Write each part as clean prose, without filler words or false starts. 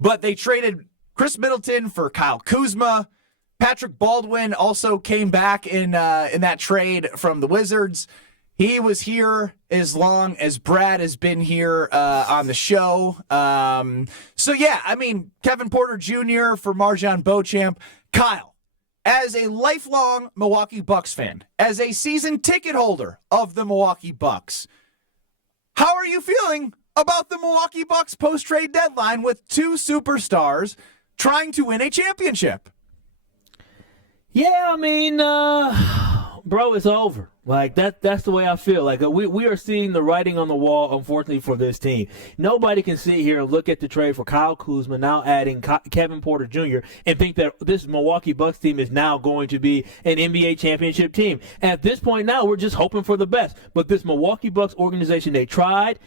but they traded Chris Middleton for Kyle Kuzma. Patrick Baldwin also came back in that trade from the Wizards. He was here as long as Brad has been here on the show. Kevin Porter Jr. for MarJon Beauchamp. Kyle, as a lifelong Milwaukee Bucks fan, as a season ticket holder of the Milwaukee Bucks, how are you feeling about the Milwaukee Bucks post-trade deadline with two superstars trying to win a championship? Yeah, bro, it's over. That's the way I feel. We are seeing the writing on the wall, unfortunately, for this team. Nobody can sit here and look at the trade for Kyle Kuzma, now adding Kevin Porter Jr., and think that this Milwaukee Bucks team is now going to be an NBA championship team. And at this point now, we're just hoping for the best. But this Milwaukee Bucks organization, they tried,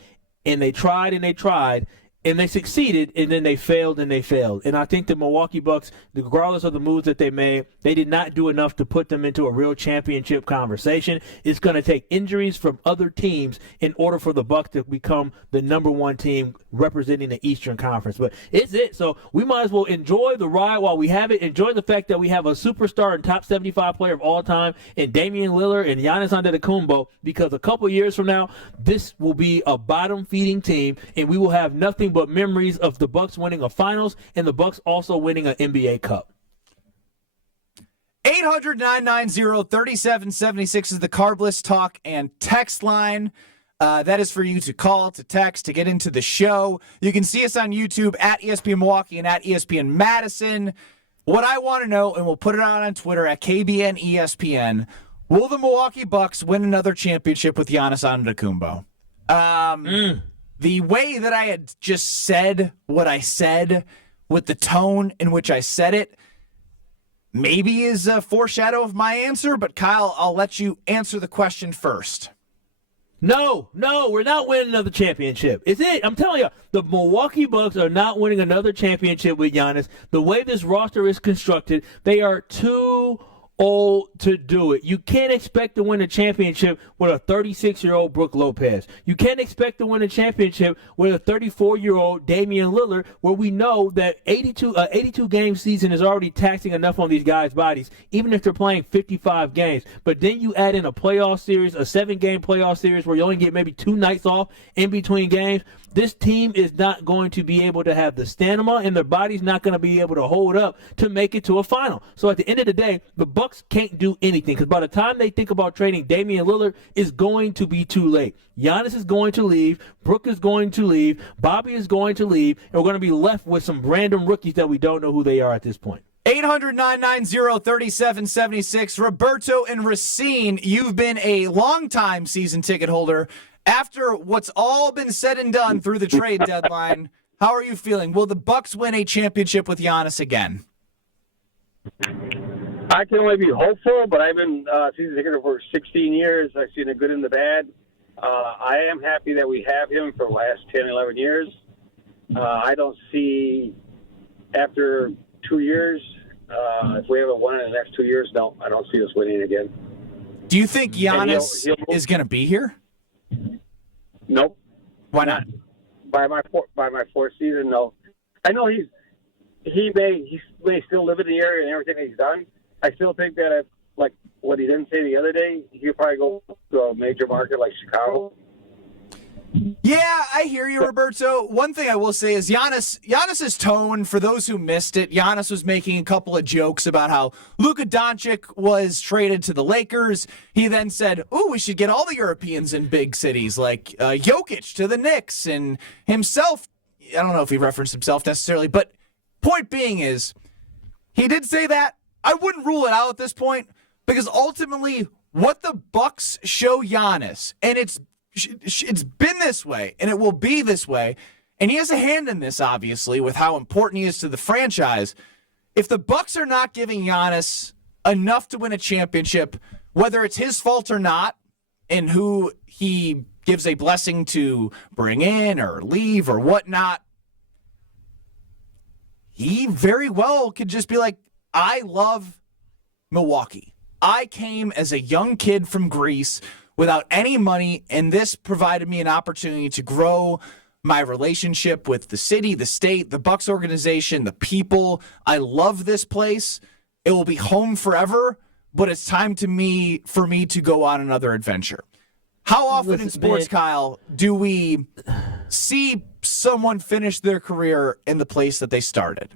and they tried, and they tried, and they succeeded, and then they failed, and they failed. And I think the Milwaukee Bucks, regardless of the moves that they made, they did not do enough to put them into a real championship conversation. It's going to take injuries from other teams in order for the Bucks to become the number one team representing the Eastern Conference. But it's it. So we might as well enjoy the ride while we have it. Enjoy the fact that we have a superstar and top 75 player of all time in Damian Lillard and Giannis Antetokounmpo, because a couple years from now, this will be a bottom-feeding team, and we will have nothing but memories of the Bucks winning a finals and the Bucks also winning an NBA Cup. 800-990-3776 is the Carbless Talk and text line. That is for you to call, to text, to get into the show. You can see us on YouTube at ESPN Milwaukee and at ESPN Madison. What I want to know, and we'll put it on Twitter at KBN ESPN, will the Milwaukee Bucks win another championship with Giannis Antetokounmpo? The way that I had just said what I said, with the tone in which I said it, maybe is a foreshadow of my answer, but Kyle, I'll let you answer the question first. No, we're not winning another championship. It's it. I'm telling you, the Milwaukee Bucks are not winning another championship with Giannis. The way this roster is constructed, they are too old to do it. You can't expect to win a championship with a 36-year-old Brook Lopez. You can't expect to win a championship with a 34-year-old Damian Lillard, where we know that 82-game season is already taxing enough on these guys' bodies, even if they're playing 55 games. But then you add in a playoff series, a 7-game playoff series where you only get maybe 2 nights off in between games. This team is not going to be able to have the stamina, and their body's not going to be able to hold up to make it to a final. So at the end of the day, the Bucks can't do anything, because by the time they think about trading Damian Lillard, it's going to be too late. Giannis is going to leave. Brook is going to leave. Bobby is going to leave. And we're going to be left with some random rookies that we don't know who they are at this point. 800-990-3776. Roberto and Racine, you've been a longtime season ticket holder. After what's all been said and done through the trade deadline, how are you feeling? Will the Bucks win a championship with Giannis again? I can only be hopeful, but I've been season ticket for 16 years. I've seen the good and the bad. I am happy that we have him for the last 10, 11 years. I don't see, after 2 years, if we haven't won in the next 2 years, no, I don't see us winning again. Do you think Giannis is going to be here? Nope. Why not? By my fourth season, no. I know he may still live in the area and everything he's done. I still think that if, like what he didn't say the other day, he'll probably go to a major market like Chicago. Yeah, I hear you, Roberto. One thing I will say is Giannis's tone, for those who missed it, Giannis was making a couple of jokes about how Luka Doncic was traded to the Lakers. He then said, we should get all the Europeans in big cities, like Jokic to the Knicks, and himself, I don't know if he referenced himself necessarily, but point being is, he did say that. I wouldn't rule it out at this point, because ultimately, what the Bucks show Giannis, and it's been this way, and it will be this way, and he has a hand in this, obviously, with how important he is to the franchise. If the Bucks are not giving Giannis enough to win a championship, whether it's his fault or not, and who he gives a blessing to bring in or leave or whatnot, he very well could just be like, I love Milwaukee. I came as a young kid from Greece without any money, and this provided me an opportunity to grow my relationship with the city, the state, the Bucks organization, the people. I love this place. It will be home forever, but it's time for me to go on another adventure. How often in sports, Kyle, do we see someone finish their career in the place that they started?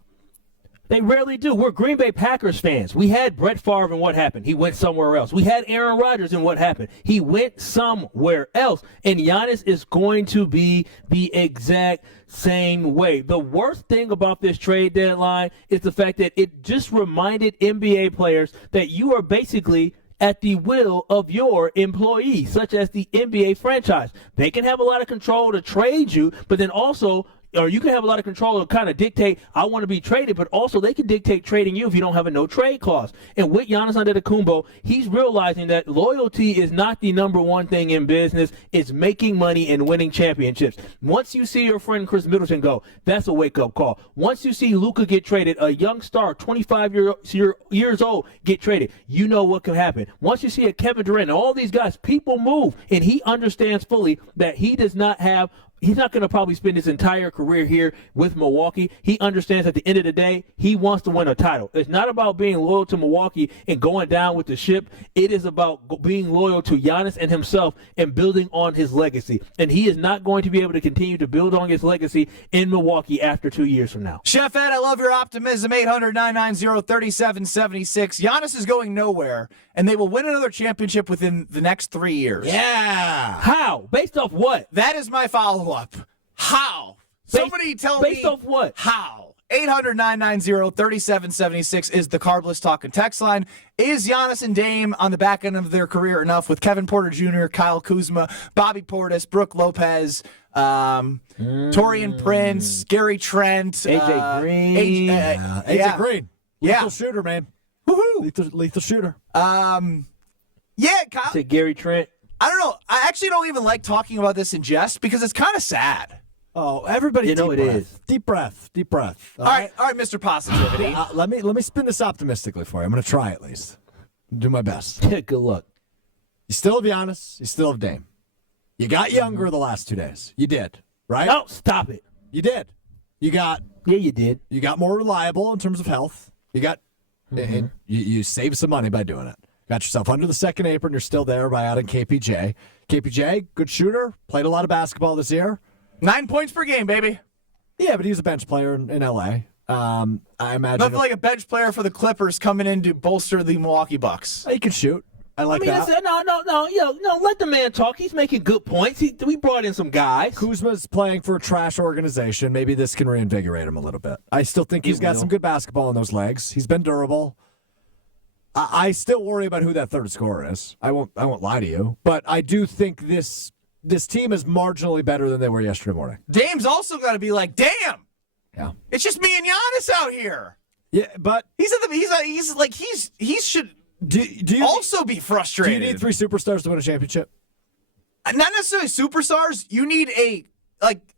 They rarely do. We're Green Bay Packers fans. We had Brett Favre, and what happened? He went somewhere else. We had Aaron Rodgers, and what happened? He went somewhere else. And Giannis is going to be the exact same way. The worst thing about this trade deadline is the fact that it just reminded NBA players that you are basically at the will of your employees, such as the NBA franchise. They can have a lot of control to trade you, but then also or you can have a lot of control and kind of dictate, I want to be traded, but also they can dictate trading you if you don't have a no-trade clause. And with Giannis Antetokounmpo, he's realizing that loyalty is not the number one thing in business. It's making money and winning championships. Once you see your friend Chris Middleton go, that's a wake-up call. Once you see Luka get traded, a young star, 25 years old, get traded, you know what can happen. Once you see a Kevin Durant, all these guys, people move, and he understands fully that he does not have he's not going to probably spend his entire career here with Milwaukee. He understands at the end of the day, he wants to win a title. It's not about being loyal to Milwaukee and going down with the ship. It is about being loyal to Giannis and himself and building on his legacy. And he is not going to be able to continue to build on his legacy in Milwaukee after 2 years from now. Chef Ed, I love your optimism. 800-990-3776. Giannis is going nowhere, and they will win another championship within the next 3 years. Yeah. How? Based off what? That is my follow-up. How? Somebody tell me. Based off what? How? 800-990-3776 is the Carbless Talk and text line. Is Giannis and Dame on the back end of their career enough with Kevin Porter Jr., Kyle Kuzma, Bobby Portis, Brooke Lopez, Taurean Prince, Gary Trent, AJ Green. AJ Green. Lethal Yeah. shooter, man. Woohoo. Lethal shooter. Yeah, Kyle. Say Gary Trent. I don't know. I actually don't even like talking about this in jest because it's kind of sad. Oh, everybody, You know deep it breath. is. Deep breath. Deep breath. All right, Mr. Positivity. Let me spin this optimistically for you. I'm going to try at least. Do my best. Good luck. You still have Giannis. You still have Dame. You got younger the last 2 days. You did, right? No, stop it. You did. You got You did. more reliable in terms of health. You got and you saved some money by doing it. Got yourself under the second apron. You're still there by adding KPJ. KPJ, good shooter. Played a lot of basketball this year. 9 points per game, baby. Yeah, but he's a bench player in L.A. I imagine Nothing like a bench player for the Clippers coming in to bolster the Milwaukee Bucks. he can shoot. I like that. No, let the man talk. He's making good points. We brought in some guys. Kuzma's playing for a trash organization. Maybe this can reinvigorate him a little bit. I still think he's got some good basketball in those legs. He's been durable. I still worry about who that third scorer is. I won't lie to you, but I do think this team is marginally better than they were yesterday morning. Dame's also got to be like, damn, Yeah, it's just me and Giannis out here. yeah, but He should do you also be do frustrated. you need three superstars to win a championship? Not necessarily superstars. You need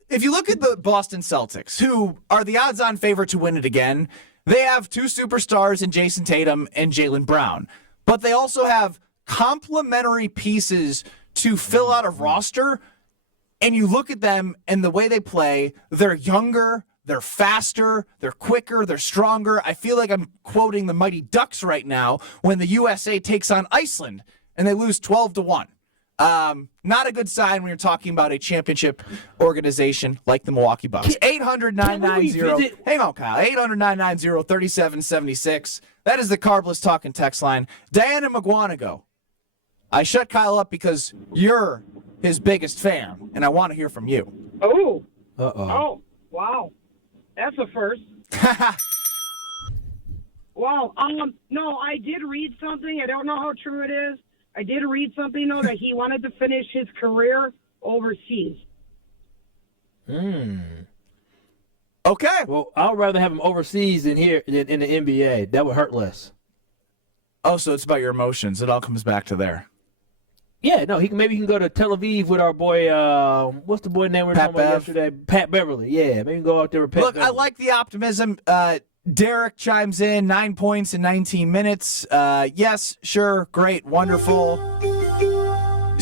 if you look at the Boston Celtics, who are the odds-on favorite to win it again, they have two superstars in Jason Tatum and Jaylen Brown. But they also have complementary pieces to fill out a roster. And you look at them and the way they play, they're younger, they're faster, they're quicker, they're stronger. I feel like I'm quoting the Mighty Ducks right now when the USA takes on Iceland and they lose 12-1. Not a good sign when you're talking about a championship organization like the Milwaukee Bucks. 800-990. Hang on, Kyle. 800-990-3776. That is the Carbless Talk and text line. Diana McGuanago. I shut Kyle up because you're his biggest fan, and I want to hear from you. Oh. Uh-oh. Oh, wow. That's a first. Wow. No, I did read something. I don't know how true it is. I did read something, though, that he wanted to finish his career overseas. Okay. Well, I'd rather have him overseas than here in the NBA. That would hurt less. Oh, so it's about your emotions. It all comes back to there. Yeah, no, maybe he can go to Tel Aviv with our boy, what's the boy name we were Pat talking about Bev. yesterday? Pat Beverly, yeah. Maybe he can go out there with Pat Look, Beverly. I like the optimism. Derek chimes in, 9 points in 19 minutes. Yes, sure, great, wonderful.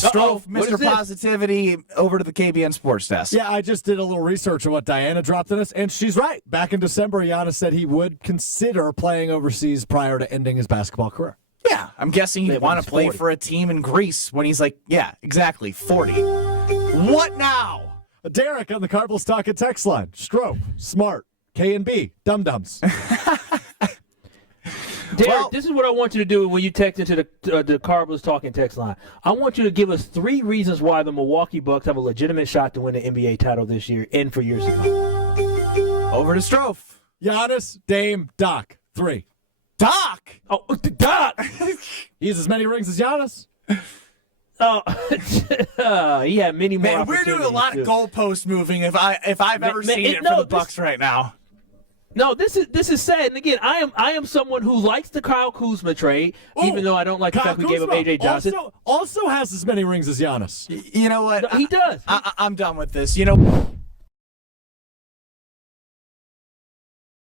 Strofe, What Mr. is this? Positivity, over to the KBN Sports Desk. Yeah, I just did a little research on what Diana dropped on us, and she's right. Back in December, Giannis said he would consider playing overseas prior to ending his basketball career. Yeah, I'm guessing he'd want to play 40. for a team in Greece when he's like, yeah, exactly, 40. What now? Derek on the Cardinals Talking text line. Stroke, smart, K and B, dum-dums. Derek, Well- this is what I want you to do when you text into the Cardinals Talking text line. I want you to give us 3 reasons why the Milwaukee Bucks have a legitimate shot to win the NBA title this year and for years to come. Over to Strofe. Giannis, Dame, Doc. 3. Doc! Oh, Doc! He has as many rings as Giannis. He had many more. Man, we're doing a lot of goalpost moving if I've ever seen it for the Bucks right now. No, this is sad. And again, I am someone who likes the Kyle Kuzma trade, even though I don't like the fact we gave up AJ Johnson. Also has as many rings as Giannis. You know what? He does. I'm done with this. You know.